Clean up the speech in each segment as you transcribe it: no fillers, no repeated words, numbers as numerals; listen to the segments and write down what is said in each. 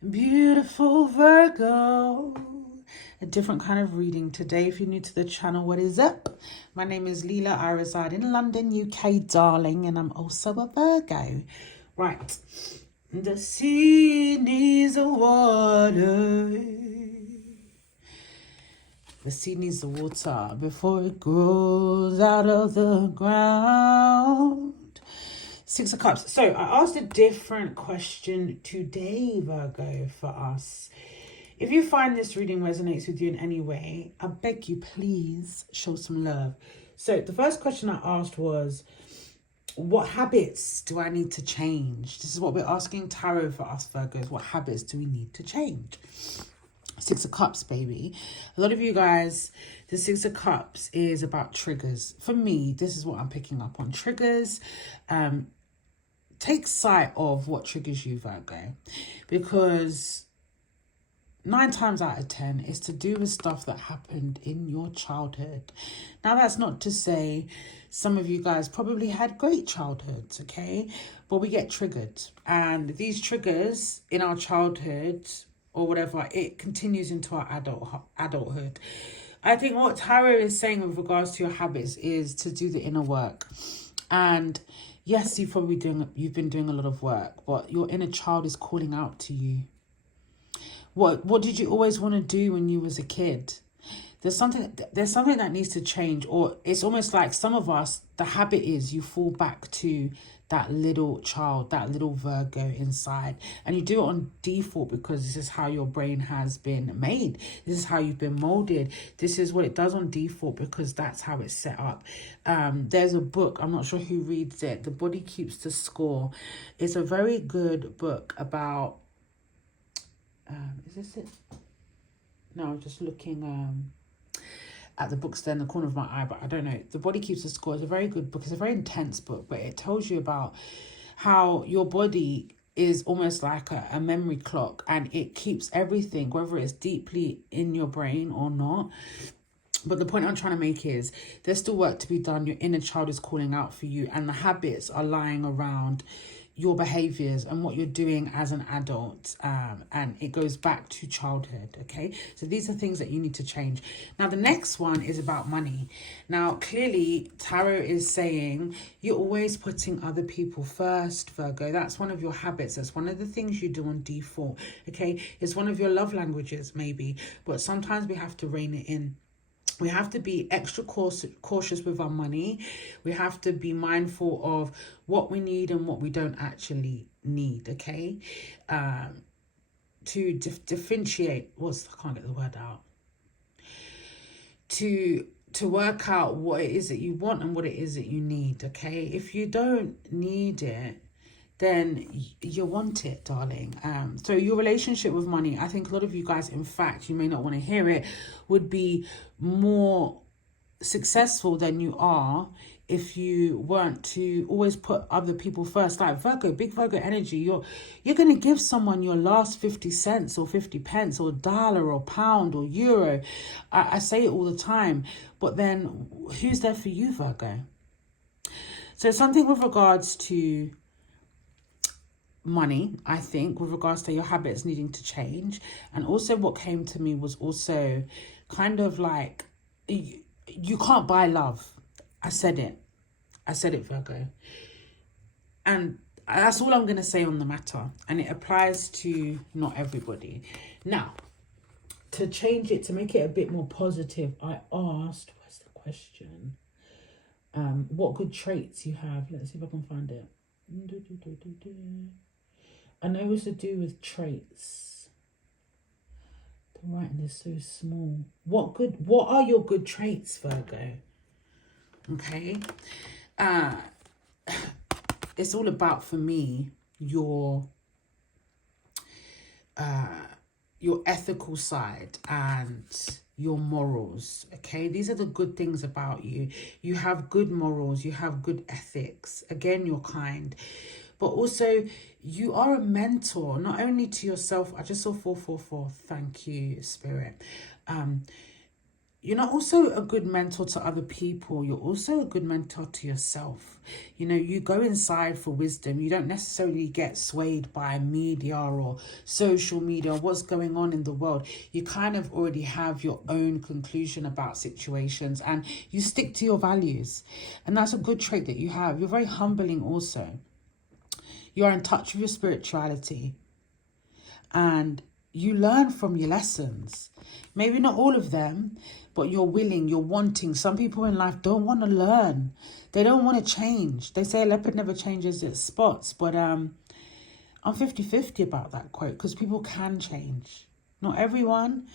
Beautiful Virgo. A different kind of reading today. If you're new to the channel, what is up? My name is Leela. I reside in London, UK, darling, and I'm also a Virgo. Right. The sea needs the water. The seed needs the water before it grows out of the ground. Six of Cups. So I asked a different question today, Virgo, for us. If you find this reading resonates with you in any way, I beg you, please show some love. So the first question I asked was, what habits do I need to change? This is what we're asking tarot for us, Virgos. What habits do we need to change? Six of Cups, baby. A lot of you guys, the Six of Cups is about triggers. For me, this is what I'm picking up on. Triggers. Take sight of what triggers you, Virgo, because 9 times out of 10 is to do with stuff that happened in your childhood. Now, that's not to say some of you guys probably had great childhoods, okay? But we get triggered, and these triggers in our childhood or whatever, it continues into our adulthood. I think what tarot is saying with regards to your habits is to do the inner work. And yes, you've been doing a lot of work, but your inner child is calling out to you. What did you always want to do when you was a kid? There's something that needs to change, or it's almost like some of us, the habit is you fall back to that little child, that little Virgo inside, and you do it on default because this is how your brain has been made. This is how you've been molded. This is what it does on default because that's how it's set up. There's a book, I'm not sure who reads it, The Body Keeps the Score. It's a very good book about, is this it? No, I'm just looking at the books there in the corner of my eye, but I don't know. The Body Keeps the Score is a very good book. It's a very intense book, but it tells you about how your body is almost like a memory clock, and it keeps everything, whether it's deeply in your brain or not. But the point I'm trying to make is there's still work to be done. Your inner child is calling out for you, and the habits are lying around your behaviors and what you're doing as an adult, and it goes back to childhood. Okay, so these are things that you need to change. Now the next one is about money. Now clearly tarot is saying you're always putting other people first, Virgo. That's one of your habits. That's one of the things you do on default. Okay, it's one of your love languages maybe, but sometimes we have to rein it in. We have to be extra cautious with our money. We have to be mindful of what we need and what we don't actually need, okay? To differentiate, I can't get the word out. To work out what it is that you want and what it is that you need, okay? If you don't need it, then you want it, darling. So your relationship with money, I think a lot of you guys, in fact, you may not want to hear it, would be more successful than you are if you weren't to always put other people first. Like Virgo, big Virgo energy, you're going to give someone your last 50 cents or 50 pence or dollar or pound or euro. I say it all the time, but then who's there for you, Virgo? So something with regards to money, I think, with regards to your habits needing to change. And also what came to me was also kind of like, you can't buy love. I said it, Virgo. And that's all I'm going to say on the matter. And it applies to not everybody. Now, to change it, to make it a bit more positive, I asked, where's the question? What good traits you have. Let's see if I can find it. I know it was to do with traits. The writing is so small. What are your good traits, Virgo? Okay. It's all about, for me, your ethical side and your morals. Okay, these are the good things about you. You have good morals, you have good ethics. Again, you're kind, but also you are a mentor, not only to yourself. I just saw 444. Thank you, Spirit. you're not also a good mentor to other people. You're also a good mentor to yourself. You know, you go inside for wisdom. You don't necessarily get swayed by media or social media or what's going on in the world. You kind of already have your own conclusion about situations and you stick to your values. And that's a good trait that you have. You're very humbling also. You're in touch with your spirituality. And you learn from your lessons. Maybe not all of them, but you're willing, you're wanting. Some people in life don't want to learn. They don't want to change. They say a leopard never changes its spots. But I'm 50-50 about that quote, because people can change. Not everyone.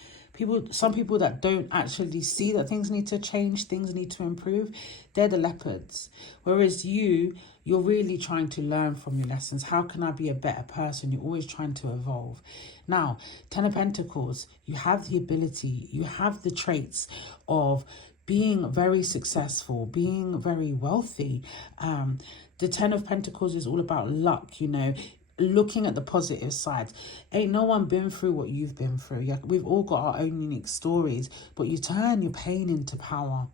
Some people that don't actually see that things need to change, things need to improve, they're the leopards. Whereas you're really trying to learn from your lessons. How can I be a better person? You're always trying to evolve. Now, Ten of Pentacles, you have the ability, you have the traits of being very successful, being very wealthy. The Ten of Pentacles is all about luck, you know, looking at the positive sides. Ain't no one been through what you've been through. Yeah, we've all got our own unique stories, but you turn your pain into power.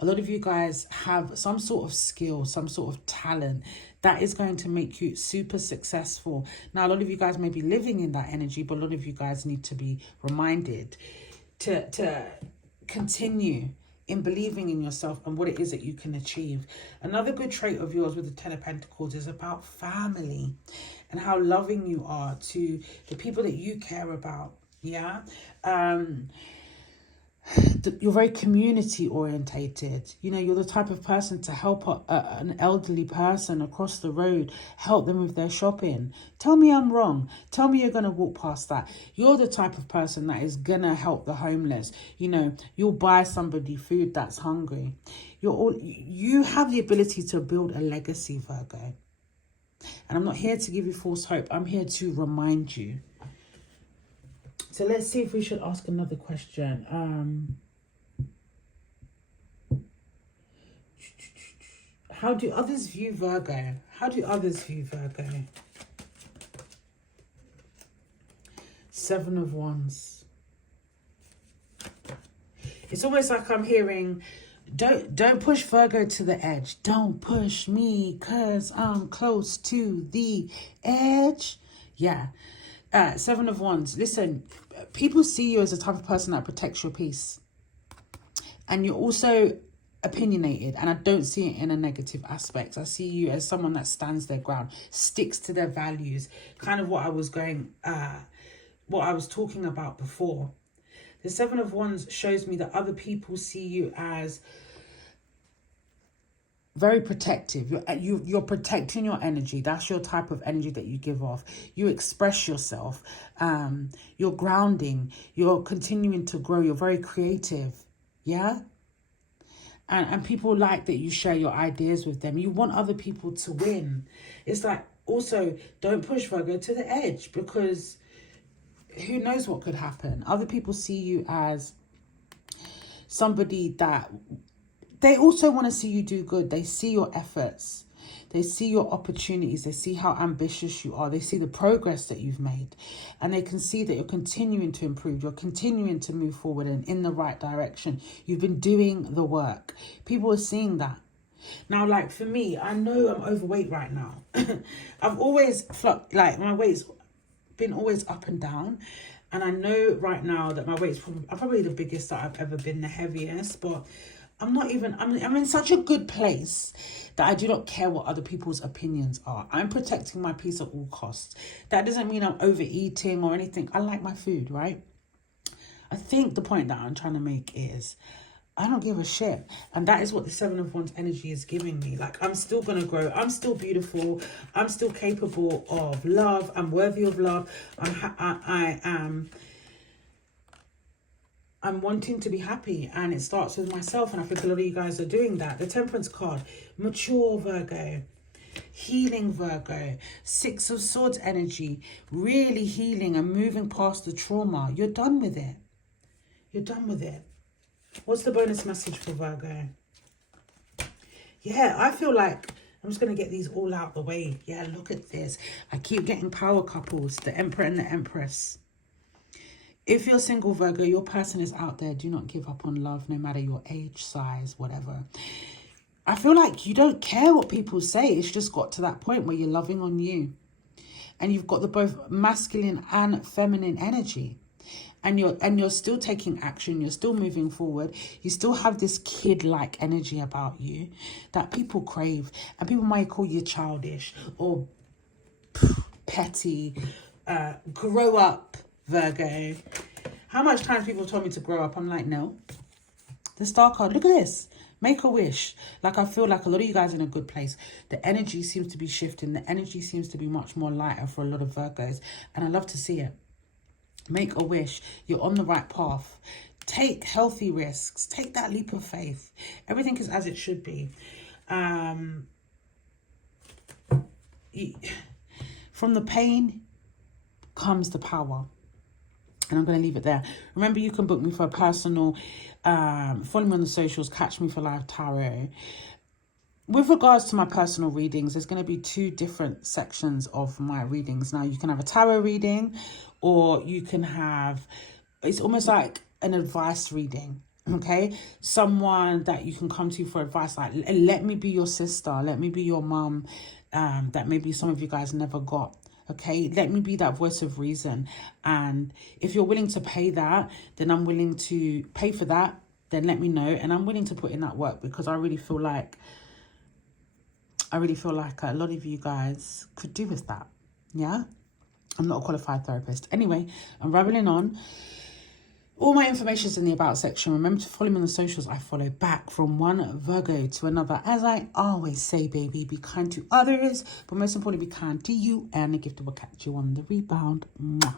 A lot of you guys have some sort of skill, some sort of talent that is going to make you super successful. Now, a lot of you guys may be living in that energy, but a lot of you guys need to be reminded to continue in believing in yourself and what it is that you can achieve. Another good trait of yours with the Ten of Pentacles is about family and how loving you are to the people that you care about. Yeah. You're very community orientated. You know, you're the type of person to help an elderly person across the road, help them with their shopping. Tell me I'm wrong. Tell me you're going to walk past that. You're the type of person that is going to help the homeless. You know, you'll buy somebody food that's hungry. You have the ability to build a legacy, Virgo. And I'm not here to give you false hope. I'm here to remind you. So let's see if we should ask another question. How do others view Virgo? How do others view Virgo? Seven of Wands. It's almost like I'm hearing, don't push Virgo to the edge. Don't push me because I'm close to the edge. Yeah. Seven of Wands. Listen, people see you as a type of person that protects your peace. And you're also opinionated, and I don't see it in a negative aspect. I see you as someone that stands their ground, sticks to their values. Kind of what I was talking about before. The Seven of Wands shows me that other people see you as very protective. You're protecting your energy. That's your type of energy that you give off. You express yourself. You're grounding. You're continuing to grow. You're very creative. Yeah? And people like that you share your ideas with them. You want other people to win. It's like, also, don't push Virgo to the edge, because who knows what could happen. Other people see you as somebody that they also want to see you do good. They see your efforts. They see your opportunities. They see how ambitious you are. They see the progress that you've made. And they can see that you're continuing to improve. You're continuing to move forward and in the right direction. You've been doing the work. People are seeing that. Now, like for me, I know I'm overweight right now. I've always, my weight's been always up and down. And I know right now that my weight's probably the biggest that I've ever been, the heaviest. But I'm in such a good place that I do not care what other people's opinions are. I'm protecting my peace at all costs. That doesn't mean I'm overeating or anything. I like my food, right? I think the point that I'm trying to make is I don't give a shit. And that is what the Seven of Wands energy is giving me. Like, I'm still going to grow. I'm still beautiful. I'm still capable of love. I'm worthy of love. I'm wanting to be happy, and it starts with myself, and I think a lot of you guys are doing that. The Temperance card, mature Virgo, healing Virgo, Six of Swords energy, really healing and moving past the trauma. You're done with it. You're done with it. What's the bonus message for Virgo? Yeah, I feel like I'm just going to get these all out the way. Yeah, look at this. I keep getting power couples, the Emperor and the Empress. If you're single, Virgo, your person is out there. Do not give up on love, no matter your age, size, whatever. I feel like you don't care what people say. It's just got to that point where you're loving on you. And you've got the both masculine and feminine energy. And you're still taking action. You're still moving forward. You still have this kid-like energy about you that people crave. And people might call you childish or petty. Grow up, Virgo. How much times people told me to grow up? I'm like, no. The star card, look at this. Make a wish. Like, I feel like a lot of you guys are in a good place. The energy seems to be shifting. The energy seems to be much more lighter for a lot of Virgos. And I love to see it. Make a wish. You're on the right path. Take healthy risks. Take that leap of faith. Everything is as it should be. From the pain comes the power. And I'm going to leave it there. Remember, you can book me for a personal, follow me on the socials, Catch Me for Life Tarot. With regards to my personal readings, there's going to be 2 different sections of my readings. Now, you can have a tarot reading, or you can have, it's almost like an advice reading, okay? Someone that you can come to for advice, like, let me be your sister, let me be your mum, that maybe some of you guys never got. Okay, let me be that voice of reason. And if you're willing to pay that, then I'm willing to pay for that. Then let me know. And I'm willing to put in that work, because I really feel like a lot of you guys could do with that. Yeah, I'm not a qualified therapist. Anyway, I'm rambling on. All my information is in the about section. Remember to follow me on the socials. I follow back from one Virgo to another. As I always say, baby, be kind to others, but most importantly, be kind to you, and the gift will catch you on the rebound. Mwah.